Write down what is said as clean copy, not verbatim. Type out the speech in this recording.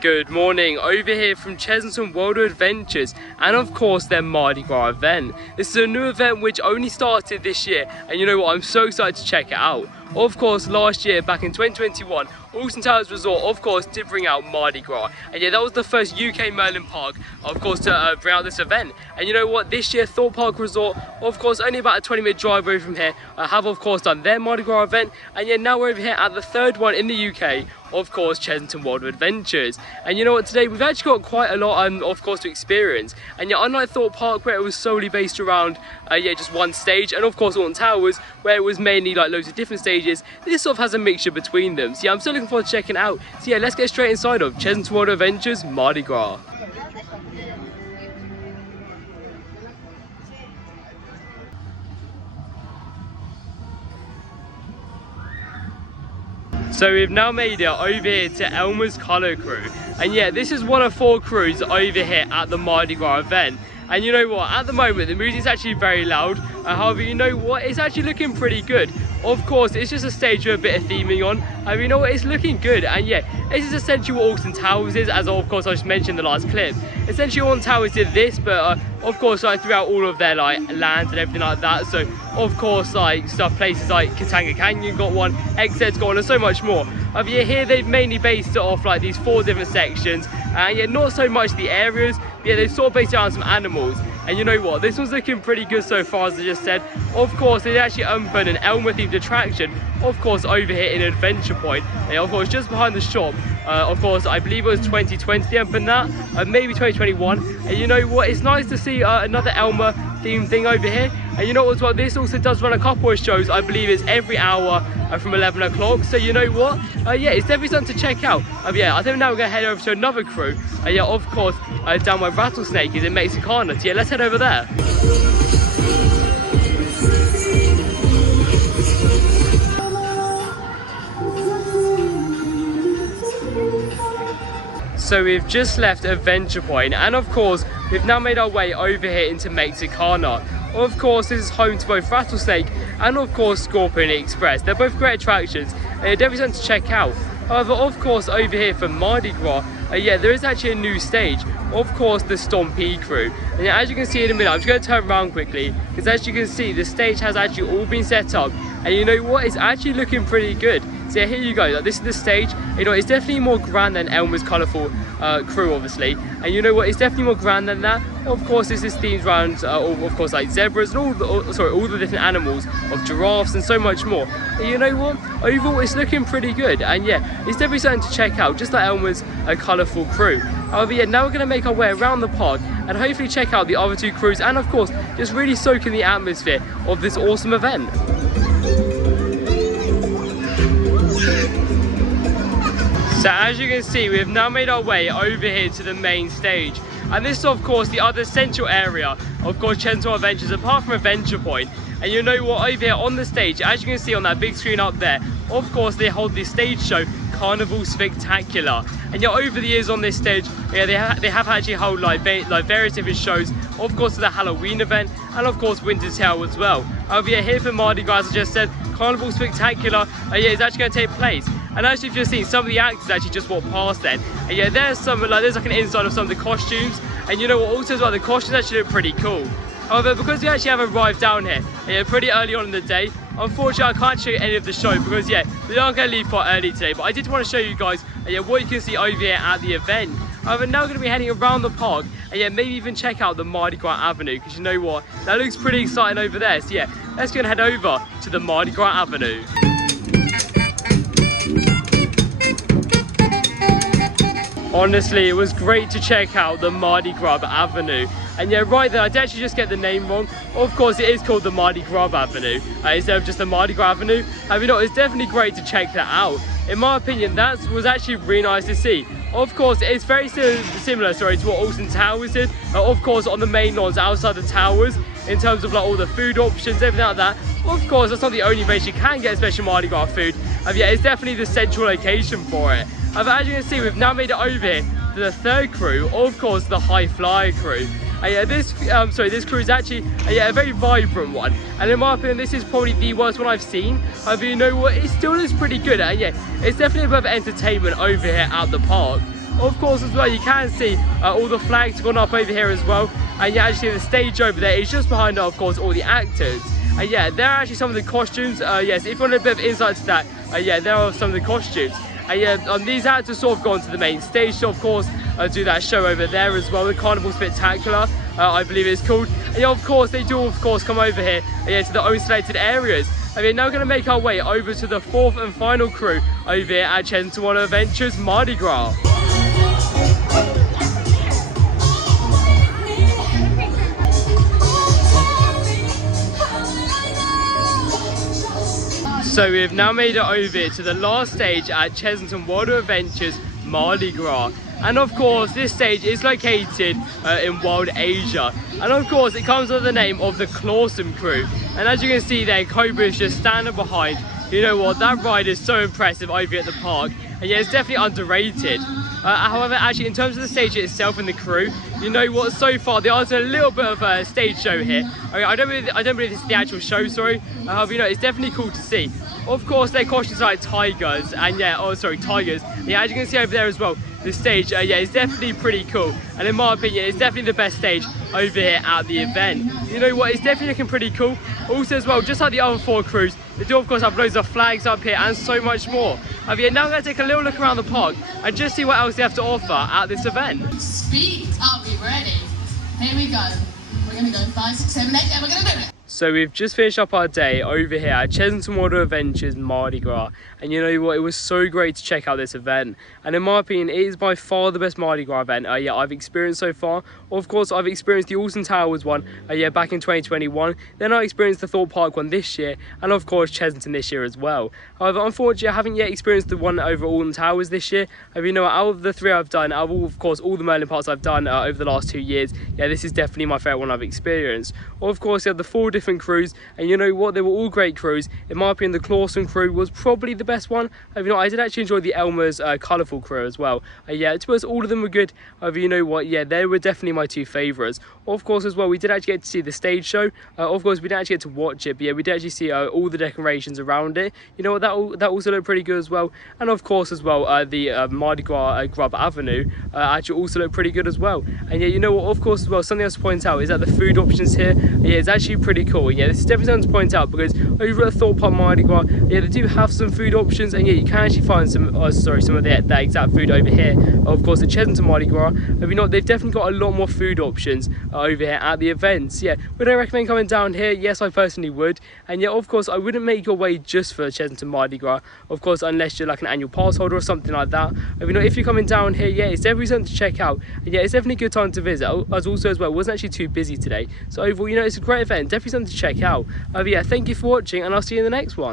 Good morning, over here from Chessington World of Adventures and of course their Mardi Gras event. This is a new event which only started this year and you know what, I'm so excited to check it out. Of course last year back in 2021 Alton Towers Resort of course did bring out Mardi Gras, and yeah, that was the first UK Merlin park of course to bring out this event. And you know what, this year Thorpe Park Resort, of course only about a 20-minute drive away from here, have of course done their Mardi Gras event, and yeah, now we're over here at the third one in the UK, of course Chessington World of Adventures. And you know what, today we've actually got quite a lot of course to experience, and yeah, unlike Thorpe Park where it was solely based around just one stage, and of course Alton Towers where it was mainly like loads of different stages, this sort of has a mixture between them. So yeah, I'm still looking forward to checking it out. So yeah, let's get straight inside of Chessington World of Adventures Mardi Gras. So we've now made it over here to Elmer's Colour Crew, and yeah, this is one of 4 crews over here at the Mardi Gras event. And you know what, at the moment the music's actually very loud, however you know what, it's actually looking pretty good. Of course it's just a stage with a bit of theming on, you know what, it's looking good. And yeah, this is essentially what Alton Towers is, as of course I just mentioned in the last clip. Essentially Alton Towers did this, but of course like throughout all of their like lands and everything like that. So of course like places like Katanga Canyon got one, XZ's got one, and so much more. Yeah, here they've mainly based it off like these 4 different sections, and yeah, not so much the areas, but yeah, they've sort of based it on some animals. And you know what, this one's looking pretty good so far, as I just said. Of course they actually opened an Elmer themed attraction, of course over here in Adventure Point, and of course just behind the shop. Of course I believe it was 2020 they opened that, maybe 2021. And you know what, it's nice to see another Elmer themed thing over here. And you know what as well, this also does run a couple of shows, I believe it's every hour from 11 o'clock. So you know what, yeah, it's definitely something to check out. Yeah, I think now we're going to head over to another crew, yeah, of course down where Rattlesnake is in Mexicana. So yeah, let's head over there. So we've just left Adventure Point, and of course we've now made our way over here into Mexicana. Of course this is home to both Rattlesnake and of course Scorpion Express. They're both great attractions and they're definitely something to check out. However, of course over here for Mardi Gras, yeah, there is actually a new stage, of course the Stompede Crew. And yeah, as you can see in a minute, I'm just going to turn around quickly, because as you can see the stage has actually all been set up, and you know what, it's actually looking pretty good. So yeah, here you go, like, this is the stage. You know, it's definitely more grand than Elmer's colourful crew obviously, and you know what, it's definitely more grand than that. Of course this is themed around of course like zebras and all the different animals, of giraffes and so much more. And you know what, overall it's looking pretty good, and yeah, it's definitely something to check out, just like Elmer's colourful crew. However, yeah, now we're going to make our way around the park and hopefully check out the other 2 crews, and of course just really soak in the atmosphere of this awesome event. So as you can see, we've now made our way over here to the main stage, and this is of course the other central area of course Chessington World of Adventures apart from Adventure Point. And you know what, over here on the stage, as you can see on that big screen up there, of course they hold this stage show Carnival Spectacular. And yeah, over the years on this stage, yeah, they have actually held like various different shows, of course the Halloween event and of course Winter Tale as well. However, yeah, here for Mardi Gras, as I just said, Carnival Spectacular, yeah, it's actually going to take place. And actually, if you've seen, some of the actors actually just walked past then. And yeah, there's like an inside of some of the costumes. And you know what, also as well, the costumes actually look pretty cool. However, because we actually have arrived down here, yeah, pretty early on in the day, unfortunately I can't show you any of the show because yeah, we are going to leave quite early today. But I did want to show you guys yeah, what you can see over here at the event. However, now we're going to be heading around the park and yeah, maybe even check out the Mardi Gras Avenue, because you know what, that looks pretty exciting over there. So yeah, let's go and head over to the Mardi Gras Avenue. Honestly, it was great to check out the Mardi Gras Avenue. And yeah, right there, I did actually just get the name wrong. Of course, it is called the Mardi Gras Avenue instead of just the Mardi Gras Avenue. You know, it's definitely great to check that out. In my opinion, that was actually really nice to see. Of course, it's very similar to what Alton Towers did. Of course, on the main lawns outside the towers, in terms of like all the food options, everything like that. Of course, that's not the only place you can get special Mardi Gras food. Yeah, it's definitely the central location for it. As you can see, we've now made it over here to the 3rd crew, of course the High Flyer crew. Yeah, this crew is actually a very vibrant one, and in my opinion this is probably the worst one I've seen. However, you know what, it still is pretty good, and yeah, it's definitely a bit of entertainment over here at the park. Of course as well, you can see all the flags gone up over here as well, and you actually the stage over there is just behind, of course, all the actors. Yeah, there are actually some of the costumes. Yes, if you want a bit of insight to that, yeah, there are some of the costumes. Yeah, these actors sort of gone to the main stage to, of course, do that show over there as well, the Carnival Spectacular, I believe it's called. And yeah, of course, they do, of course, come over here yeah, to the own selected areas. I mean, now we're going to make our way over to the fourth and final crew over here at Chessington World of Adventures Mardi Gras. So we've now made it over to the last stage at Chessington World of Adventures Mardi Gras. And of course, this stage is located in Wild Asia. And of course, it comes under the name of the Clawsome crew. And as you can see there, Cobra is just standing behind. You know what, that ride is so impressive over at the park. And yeah, it's definitely underrated. However, actually, in terms of the stage itself and the crew, you know what, so far they are doing a little bit of a stage show here. Okay, I don't believe this is the actual show, sorry. However, you know, it's definitely cool to see. Of course, their costumes are like tigers, and yeah, oh sorry, tigers. Yeah, as you can see over there as well, the stage, yeah, it's definitely pretty cool. And in my opinion, it's definitely the best stage over here at the event. You know what, it's definitely looking pretty cool. Also as well, just like the other four crews, they do of course have loads of flags up here and so much more. Yeah, now I'm going to take a little look around the park and just see what else they have to offer at this event. Speed, are we ready? Here we go. We're going to go 5, 6, 7, 8, and we're going to do it. So we've just finished up our day over here at Chessington World of Adventures Mardi Gras, and you know what, it was so great to check out this event, and in my opinion it is by far the best Mardi Gras event yeah, I've experienced so far. Of course, I've experienced the Alton Towers one yeah, back in 2021, then I experienced the Thorpe Park one this year, and of course Chessington this year as well. However, unfortunately I haven't yet experienced the one over Alton Towers this year. You know, out of the three I've done, out of all, of course, all the Merlin parks I've done over the last 2 years, yeah, this is definitely my favourite one I've experienced. Of course, you have the 4 different crews, and you know what, they were all great crews. In my opinion, the Clawsome crew was probably the best one. You know, I did actually enjoy the Elmer's colourful crew as well. Yeah, to us, all of them were good. You know what, yeah, they were definitely my 2 favourites. Of course, as well, we did actually get to see the stage show. Of course, we didn't actually get to watch it, but yeah, we did actually see all the decorations around it. You know what, that also looked pretty good as well. And of course, as well, the Mardi Gras Grub Avenue actually also looked pretty good as well. And yeah, you know what, of course, as well, something else to point out is that the food options here, yeah, it's actually pretty cool. Yeah, this is definitely something to point out because over at Thorpe Park Mardi Gras, yeah, they do have some food options, and yeah, you can actually find some of that exact food over here. Of course, at Chessington Mardi Gras, you know, they've definitely got a lot more food options over here at the events. Yeah, would I recommend coming down here? Yes, I personally would. And yeah, of course, I wouldn't make your way just for Chessington Mardi Gras, of course, unless you're like an annual pass holder or something like that. You know, if you're coming down here, yeah, it's definitely something to check out. And yeah, it's definitely a good time to visit. As also as well, it wasn't actually too busy today. So overall, you know, it's a great event, definitely something to check out. Yeah, thank you for watching, and I'll see you in the next one.